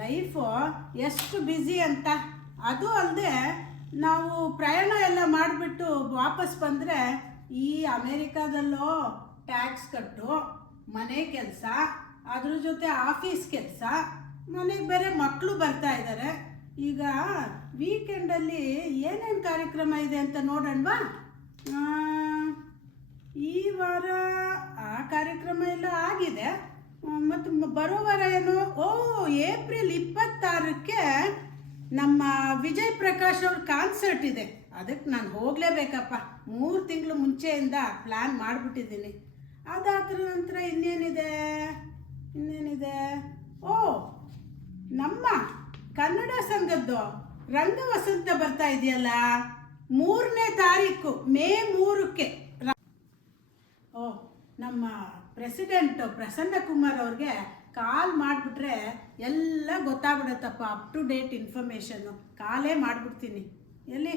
Life ಎಷ್ಟು busy ಅಂತ. ಅದು ಅಲ್ಲದೆ ನಾವು ಪ್ರಯಾಣ ಎಲ್ಲ ಮಾಡಿಬಿಟ್ಟು ವಾಪಸ್ ಬಂದರೆ ಈ ಅಮೇರಿಕಾದಲ್ಲೋ ಟ್ಯಾಕ್ಸ್ ಕಟ್ಟು, ಮನೆ ಕೆಲಸ, ಅದ್ರ ಜೊತೆ ಆಫೀಸ್ ಕೆಲಸ, ಮನೆಗೆ ಬೇರೆ ಮಕ್ಕಳು ಬರ್ತಾ ಇದ್ದಾರೆ. ಈಗ ವೀಕೆಂಡಲ್ಲಿ ಏನೇನು ಕಾರ್ಯಕ್ರಮ ಇದೆ ಅಂತ ನೋಡೋಣವಾ? ಈ ವಾರ ಆ ಕಾರ್ಯಕ್ರಮ ಎಲ್ಲ ಆಗಿದೆ. ಮತ್ತು ಬರೋ ವಾರ ಏನು, ಏಪ್ರಿಲ್ 26ಕ್ಕೆ ನಮ್ಮ ವಿಜಯ್ ಪ್ರಕಾಶ್ ಅವ್ರ ಕಾನ್ಸರ್ಟ್ ಇದೆ. ಅದಕ್ಕೆ ನಾನು ಹೋಗಲೇಬೇಕಪ್ಪ. 3 ತಿಂಗಳು ಮುಂಚೆಯಿಂದ ಪ್ಲ್ಯಾನ್ ಮಾಡಿಬಿಟ್ಟಿದ್ದೀನಿ. ಅದಾದ ನಂತರ ಇನ್ನೇನಿದೆ, ನಮ್ಮ ಕನ್ನಡ ಸಂಘದ್ದು ರಂಗವಸಂತ ಬರ್ತಾ ಇದೆಯಲ್ಲ, 3ನೇ ತಾರೀಕು ಮೇ 3ಕ್ಕೆ. ನಮ್ಮ ಪ್ರೆಸಿಡೆಂಟ್ ಪ್ರಸನ್ನ ಕುಮಾರ್ ಅವ್ರಿಗೆ ಕಾಲ್ ಮಾಡಿಬಿಟ್ರೆ ಎಲ್ಲ ಗೊತ್ತಾಗ್ಬಿಡತ್ತಪ್ಪ, ಅಪ್ ಟು ಡೇಟ್ ಇನ್ಫಾರ್ಮೇಷನ್ನು. ಕಾಲೇ ಮಾಡಿಬಿಡ್ತೀನಿ. ಎಲ್ಲಿ?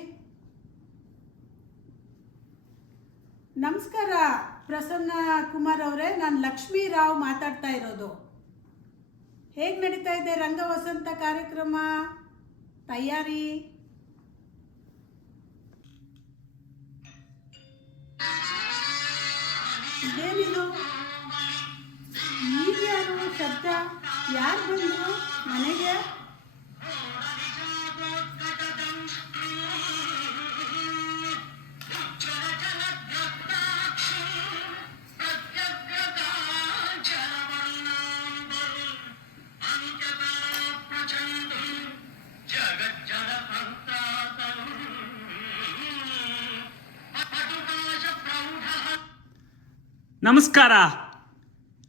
ನಮಸ್ಕಾರ ಪ್ರಸನ್ನ ಕುಮಾರ್ ಅವರೇ, ನಾನು ಲಕ್ಷ್ಮೀ ರಾವ್ ಮಾತಾಡ್ತಾ ಇರೋದು. ಹೇಗೆ ನಡೀತಾ ಇದೆ ರಂಗವಸಂತ ಕಾರ್ಯಕ್ರಮ ತಯಾರಿ? ಇದೇನಿದು? ಈಗ್ಯಾರು ಶಬ್ದ? ಯಾರು ಬಂದರು ಮನೆಗೆ? ನಮಸ್ಕಾರ,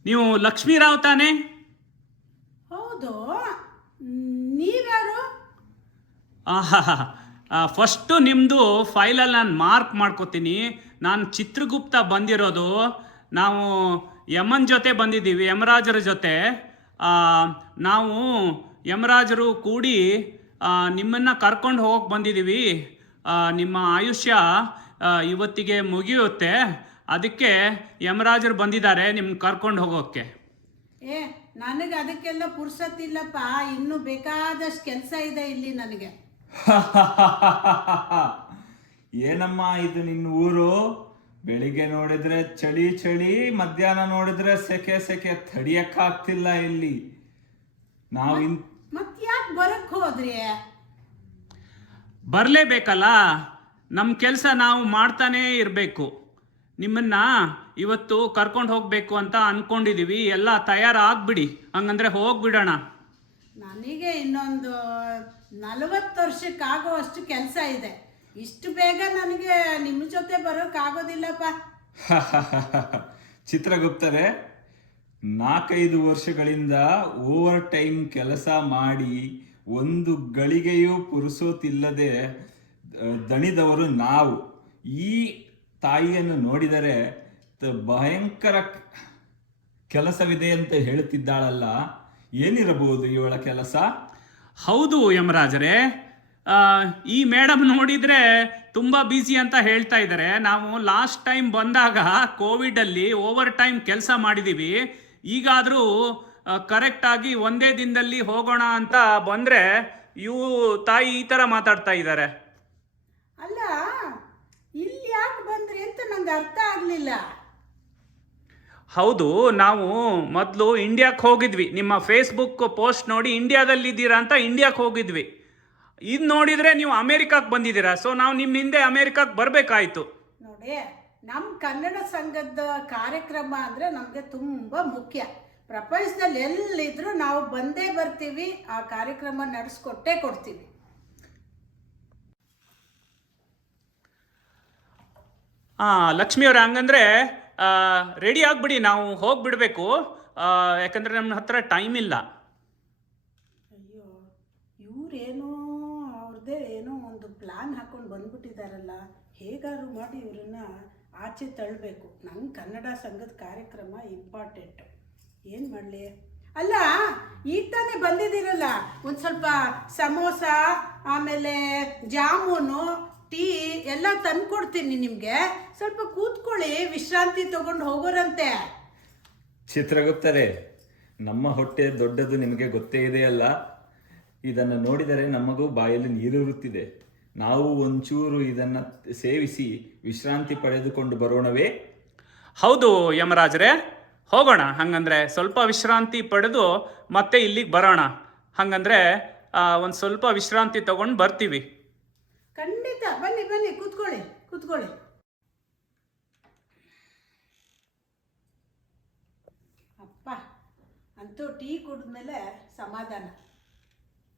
ನೀವು ಲಕ್ಷ್ಮೀರಾವ್ ತಾನೇ? ಹೌದು, ನೀವ್ಯಾರು? ಫಸ್ಟು ನಿಮ್ಮದು ಫೈಲಲ್ಲಿ ನಾನು ಮಾರ್ಕ್ ಮಾಡ್ಕೋತೀನಿ. ನಾನು ಚಿತ್ರಗುಪ್ತ ಬಂದಿರೋದು. ನಾವು ಯಮನ್ ಜೊತೆ ಬಂದಿದ್ದೀವಿ, ಯಮರಾಜರ ಜೊತೆ. ನಾವು ಯಮರಾಜರು ಕೂಡಿ ನಿಮ್ಮನ್ನು ಕರ್ಕೊಂಡು ಹೋಗಕ್ಕೆ ಬಂದಿದ್ದೀವಿ. ನಿಮ್ಮ ಆಯುಷ್ಯ ಇವತ್ತಿಗೆ ಮುಗಿಯುತ್ತೆ, ಅದಕ್ಕೆ ಯಮರಾಜರು ಬಂದಿದ್ದಾರೆ ನಿಮ್ಗೆ ಕರ್ಕೊಂಡು ಹೋಗೋಕ್ಕೆ. ನನಗೆ ಅದಕ್ಕೆಲ್ಲ ಪುರ್ಸತ್ತಿಲ್ಲಪ್ಪ, ಇನ್ನೂ ಬೇಕಾದಷ್ಟು ಕೆಲಸ ಇದೆ ಇಲ್ಲಿ ನನಗೆ. ಏನಮ್ಮ ಇದು ನಿನ್ನ ಊರು? ಬೆಳಿಗ್ಗೆ ನೋಡಿದ್ರೆ ಚಳಿ ಚಳಿ, ಮಧ್ಯಾಹ್ನ ನೋಡಿದ್ರೆ ಸೆಕೆ ಸೆಕೆ, ತಡಿಯಕ್ಕಾಗ್ತಿಲ್ಲ ಇಲ್ಲಿ. ನಾವು ಮತ್ತ್ಯಾಕೆ ಬರಕ್ಕೆ ಹೋದ್ರಿ? ಬರಲೇಬೇಕಲ್ಲ, ನಮ್ಮ ಕೆಲಸ ನಾವು ಮಾಡ್ತಾನೇ ಇರಬೇಕು. ನಿಮ್ಮನ್ನ ಇವತ್ತು ಕರ್ಕೊಂಡು ಹೋಗಬೇಕು ಅಂತ ಅಂದ್ಕೊಂಡಿದ್ದೀವಿ. ಎಲ್ಲ ತಯಾರಾಗ್ಬಿಡಿ, ಹಂಗಂದ್ರೆ ಹೋಗ್ಬಿಡೋಣ. ನನಗೆ ಇನ್ನೊಂದು 40 ವರ್ಷಕ್ಕಾಗೋ ಅಷ್ಟು ಕೆಲಸ ಇದೆ. ಇಷ್ಟು ಬೇಗ ನನಗೆ ನಿಮ್ಮ ಜೊತೆ ಬರೋಕ್ಕಾಗೋದಿಲ್ಲಪ್ಪ. ಚಿತ್ರಗುಪ್ತರೇ, 4-5 ವರ್ಷಗಳಿಂದ ಓವರ್ ಟೈಮ್ ಕೆಲಸ ಮಾಡಿ ಒಂದು ಗಳಿಗೆಯೂ ಪುರುಸೋತಿಲ್ಲದೆ ದಣಿದವರು ನಾವು. ಈ ತಾಯಿಯನ್ನು ನೋಡಿದರೆ ಭಯಂಕರ ಕೆಲಸವಿದೆ ಅಂತ ಹೇಳುತ್ತಿದ್ದಾಳಲ್ಲ, ಏನಿರಬಹುದು ಇವಳ ಕೆಲಸ? ಹೌದು ಯಮರಾಜರೇ, ಈ ಮೇಡಮ್ ನೋಡಿದರೆ ತುಂಬ ಬ್ಯುಸಿ ಅಂತ ಹೇಳ್ತಾ ಇದ್ದಾರೆ. ನಾವು ಲಾಸ್ಟ್ ಟೈಮ್ ಬಂದಾಗ ಕೋವಿಡಲ್ಲಿ ಓವರ್ ಟೈಮ್ ಕೆಲಸ ಮಾಡಿದ್ದೀವಿ. ಈಗಾದರೂ ಕರೆಕ್ಟಾಗಿ ಒಂದೇ ದಿನದಲ್ಲಿ ಹೋಗೋಣ ಅಂತ ಬಂದರೆ ಇವು ತಾಯಿ ಈ ಥರ ಮಾತಾಡ್ತಾ ಇದ್ದಾರೆ. ಅಲ್ಲ, ಇಲ್ಲಿ ಯಾಕೆ ಬಂದ್ರಿ ಅಂತ ನಂಗೆ ಅರ್ಥ ಆಗಲಿಲ್ಲ. ಹೌದು, ನಾವು ಮೊದಲು ಇಂಡಿಯಾಕ್ಕೆ ಹೋಗಿದ್ವಿ. ನಿಮ್ಮ ಫೇಸ್ಬುಕ್ ಪೋಸ್ಟ್ ನೋಡಿ ಇಂಡಿಯಾದಲ್ಲಿದ್ದೀರಾ ಅಂತ ಇಂಡಿಯಾಕ್ಕೆ ಹೋಗಿದ್ವಿ. ಇದು ನೋಡಿದರೆ ನೀವು ಅಮೇರಿಕಕ್ಕೆ ಬಂದಿದ್ದೀರಾ. ಸೊ ನಾವು ನಿಮ್ಮ ಹಿಂದೆ ಅಮೇರಿಕಕ್ಕೆ ಬರಬೇಕಾಯಿತು. ನೋಡಿ, ನಮ್ಮ ಕನ್ನಡ ಸಂಘದ ಕಾರ್ಯಕ್ರಮ ಅಂದರೆ ನಮಗೆ ತುಂಬ ಮುಖ್ಯ. ಪ್ರಪಂಚದಲ್ಲಿ ಎಲ್ಲಿದ್ರೂ ನಾವು ಬಂದೇ ಬರ್ತೀವಿ, ಆ ಕಾರ್ಯಕ್ರಮ ನಡೆಸ್ಕೊಟ್ಟೇ ಕೊಡ್ತೀವಿ. ಲಕ್ಷ್ಮಿಯವರೇ, ಹಂಗಂದ್ರೆ ರೆಡಿ ಆಗಿಬಿಡಿ, ನಾವು ಹೋಗಿಬಿಡ್ಬೇಕು. ಯಾಕಂದರೆ ನಮ್ಮ ಹತ್ರ ಟೈಮ್ ಇಲ್ಲ. ಅಯ್ಯೋ, ಇವರೇನೋ ಅವ್ರದ್ದೇ ಏನೋ ಒಂದು ಪ್ಲ್ಯಾನ್ ಹಾಕೊಂಡು ಬಂದ್ಬಿಟ್ಟಿದ್ದಾರಲ್ಲ. ಹೇಗಾದ್ರು ಮಾಡಿ ಇವ್ರನ್ನ ಆಚೆ ತಳ್ಳಬೇಕು. ನಂಗೆ ಕನ್ನಡ ಸಂಘದ ಕಾರ್ಯಕ್ರಮ ಇಂಪಾರ್ಟೆಂಟು. ಏನು ಮಾಡಲಿ? ಅಲ್ಲ, ಈಗ ತಾನೇ ಬಂದಿದ್ದೀರಲ್ಲ, ಒಂದು ಸ್ವಲ್ಪ ಸಮೋಸ, ಆಮೇಲೆ ಜಾಮೂನು, ಟೀ ಎಲ್ಲ ತಂದ್ಕೊಡ್ತೀನಿ ನಿಮಗೆ. ಸ್ವಲ್ಪ ಕೂತ್ಕೊಳ್ಳಿ, ವಿಶ್ರಾಂತಿ ತಗೊಂಡು ಹೋಗೋರಂತೆ. ಚಿತ್ರಗುಪ್ತರೇ, ನಮ್ಮ ಹೊಟ್ಟೆ ದೊಡ್ಡದು ನಿಮಗೆ ಗೊತ್ತೇ ಇದೆಯಲ್ಲ. ಇದನ್ನು ನೋಡಿದರೆ ನಮಗೂ ಬಾಯಲ್ಲಿ ನೀರೂರುತ್ತಿದೆ. ನಾವು ಒಂಚೂರು ಇದನ್ನು ಸೇವಿಸಿ ವಿಶ್ರಾಂತಿ ಪಡೆದುಕೊಂಡು ಬರೋಣವೇ? ಹೌದು ಯಮರಾಜರೇ, ಹೋಗೋಣ. ಹಂಗಂದ್ರೆ ಸ್ವಲ್ಪ ವಿಶ್ರಾಂತಿ ಪಡೆದು ಮತ್ತೆ ಇಲ್ಲಿಗೆ ಬರೋಣ. ಹಂಗಂದ್ರೆ ಒಂದು ಸ್ವಲ್ಪ ವಿಶ್ರಾಂತಿ ತಗೊಂಡು ಬರ್ತೀವಿ. ಖಂಡಿತ ಬನ್ನಿ ಬನ್ನಿ, ಕೂತ್ಕೊಳ್ಳಿ ಕೂತ್ಕೊಳ್ಳಿ. ಅಪ್ಪ ಅಂತೂ ಟೀ ಕುಡಿದ್ಮೇಲೆ ಸಮಾಧಾನ.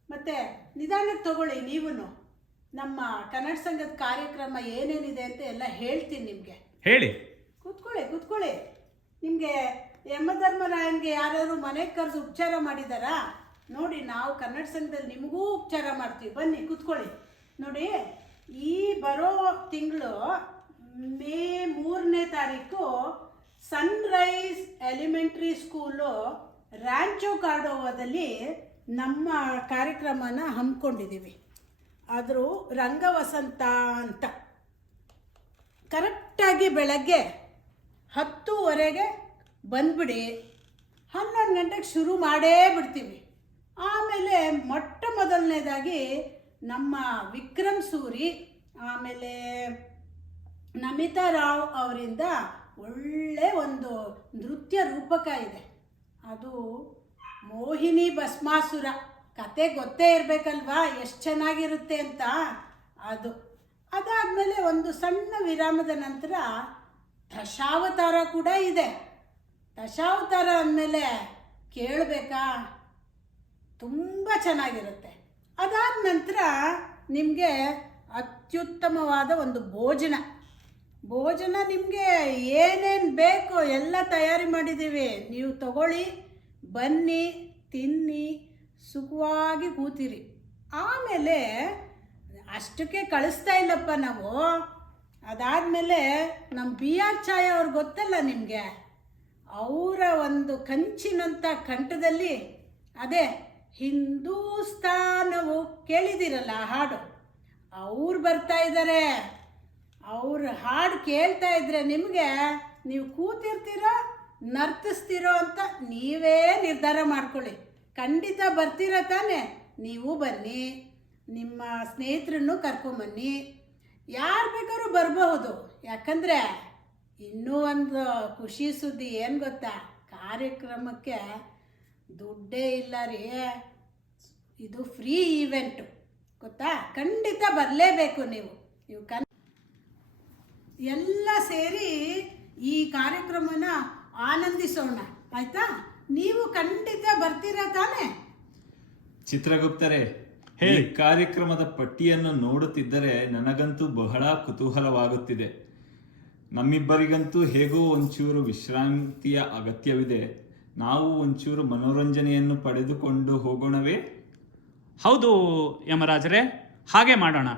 ಮತ್ತೆ ನಿಧಾನಕ್ಕೆ ತಗೊಳ್ಳಿ. ನೀವು ನಮ್ಮ ಕನ್ನಡ ಸಂಘದ ಕಾರ್ಯಕ್ರಮ ಏನೇನಿದೆ ಅಂತ ಎಲ್ಲ ಹೇಳ್ತೀನಿ ನಿಮಗೆ. ಹೇಳಿ. ಕೂತ್ಕೊಳ್ಳಿ ಕೂತ್ಕೊಳ್ಳಿ. ನಿಮಗೆ ಯಮಧರ್ಮರಾಯನಿಗೆ ಯಾರಾದ್ರು ಮನೆಗೆ ಕರೆದು ಉಪಚಾರ ಮಾಡಿದಾರಾ? ನೋಡಿ, ನಾವು ಕನ್ನಡ ಸಂಘದಲ್ಲಿ ನಿಮಗೂ ಉಪಚಾರ ಮಾಡ್ತೀವಿ. ಬನ್ನಿ ಕೂತ್ಕೊಳ್ಳಿ. ನೋಡಿ, ಈ ಬರೋ ತಿಂಗಳು ಮೇ 3ನೇ ತಾರೀಕು ಸನ್ರೈಸ್ ಎಲಿಮೆಂಟ್ರಿ ಸ್ಕೂಲು ರ್ಯಾಂಚೋ ಕಾರ್ಡೋವಾದಲ್ಲಿ ನಮ್ಮ ಕಾರ್ಯಕ್ರಮನ ಹಮ್ಮಿಕೊಂಡಿದ್ದೀವಿ. ಆದರೂ ರಂಗವಸಂತ ಅಂತ ಕರೆಕ್ಟಾಗಿ ಬೆಳಗ್ಗೆ 10:00 ಬಂದ್ಬಿಡಿ. 11 ಗಂಟೆಗೆ ಶುರು ಮಾಡೇ ಬಿಡ್ತೀವಿ. ಆಮೇಲೆ ಮೊಟ್ಟ ಮೊದಲನೇದಾಗಿ ನಮ್ಮ ವಿಕ್ರಮ್ ಸೂರಿ, ಆಮೇಲೆ ನಮಿತಾ ರಾವ್ ಅವರಿಂದ ಒಳ್ಳೆ ಒಂದು ನೃತ್ಯ ರೂಪಕ ಇದೆ. ಅದು ಮೋಹಿನಿ ಭಸ್ಮಾಸುರ. ಕತೆ ಗೊತ್ತೇ ಇರಬೇಕಲ್ವಾ ಎಷ್ಟು ಚೆನ್ನಾಗಿರುತ್ತೆ ಅಂತ. ಅದಾದಮೇಲೆ ಒಂದು ಸಣ್ಣ ವಿರಾಮದ ನಂತರ ದಶಾವತಾರ ಕೂಡ ಇದೆ. ದಶಾವತಾರ ಅಂದಮೇಲೆ ಕೇಳಬೇಕಾ? ತುಂಬ ಚೆನ್ನಾಗಿರುತ್ತೆ. ಅದಾದ ನಂತರ ನಿಮಗೆ ಅತ್ಯುತ್ತಮವಾದ ಒಂದು ಭೋಜನ ನಿಮಗೆ ಏನೇನು ಬೇಕೋ ಎಲ್ಲ ತಯಾರಿ ಮಾಡಿದ್ದೀವಿ. ನೀವು ತಗೊಳ್ಳಿ, ಬನ್ನಿ, ತಿನ್ನಿ, ಸುಖವಾಗಿ ಕೂತಿರಿ. ಆಮೇಲೆ ಅಷ್ಟಕ್ಕೆ ಕಳಿಸ್ತಾ ಇಲ್ಲಪ್ಪ ನಾವು. ಅದಾದಮೇಲೆ ನಮ್ಮ BR ಛಾಯಾ ಅವ್ರು ಗೊತ್ತಲ್ಲ ನಿಮಗೆ, ಅವರ ಒಂದು ಕಂಚಿನಂಥ ಕಂಠದಲ್ಲಿ ಅದೇ ಹಿಂದೂಸ್ತಾನವು ಕೇಳಿದಿರಲ್ಲ ಹಾಡು, ಅವ್ರು ಬರ್ತಾ ಇದ್ದಾರೆ. ಅವ್ರ ಹಾಡು ಕೇಳ್ತಾ ಇದ್ರೆ ನಿಮಗೆ ನೀವು ಕೂತಿರ್ತೀರೋ ನರ್ತಿಸ್ತೀರೋ ಅಂತ ನೀವೇ ನಿರ್ಧಾರ ಮಾಡ್ಕೊಳ್ಳಿ. ಖಂಡಿತ ಬರ್ತೀರ ತಾನೆ? ನೀವು ಬನ್ನಿ, ನಿಮ್ಮ ಸ್ನೇಹಿತರನ್ನು ಕರ್ಕೊಂಬನ್ನಿ, ಯಾರು ಬೇಕಾದ್ರೂ ಬರಬಹುದು. ಯಾಕಂದರೆ ಇನ್ನೂ ಒಂದು ಖುಷಿ ಸುದ್ದಿ ಏನು ಗೊತ್ತಾ? ಕಾರ್ಯಕ್ರಮಕ್ಕೆ ದುಡ್ಡೇ ಇಲ್ಲ ರೀ. ಇದು ಫ್ರೀ ಈವೆಂಟು, ಗೊತ್ತಾ? ಖಂಡಿತ ಬರಲೇಬೇಕು ನೀವು ಎಲ್ಲ ಸೇರಿ ಈ ಕಾರ್ಯಕ್ರಮನ ಆನಂದಿಸೋಣ, ಆಯ್ತಾ? ನೀವು ಖಂಡಿತ ಬರ್ತೀರಾ ತಾನೆ? ಚಿತ್ರಗುಪ್ತರೇ, ಈ ಕಾರ್ಯಕ್ರಮದ ಪಟ್ಟಿಯನ್ನು ನೋಡುತ್ತಿದ್ದರೆ ನನಗಂತೂ ಬಹಳ ಕುತೂಹಲವಾಗುತ್ತಿದೆ. ನಮ್ಮಿಬ್ಬರಿಗಂತೂ ಹೇಗೋ ಒಂಚೂರು ವಿಶ್ರಾಂತಿಯ ಅಗತ್ಯವಿದೆ. ನಾವು ಒಂಚೂರು ಮನೋರಂಜನೆಯನ್ನು ಪಡೆದುಕೊಂಡು ಹೋಗೋಣವೇ? ಹೌದು ಯಮರಾಜರೇ, ಹಾಗೆ ಮಾಡೋಣ.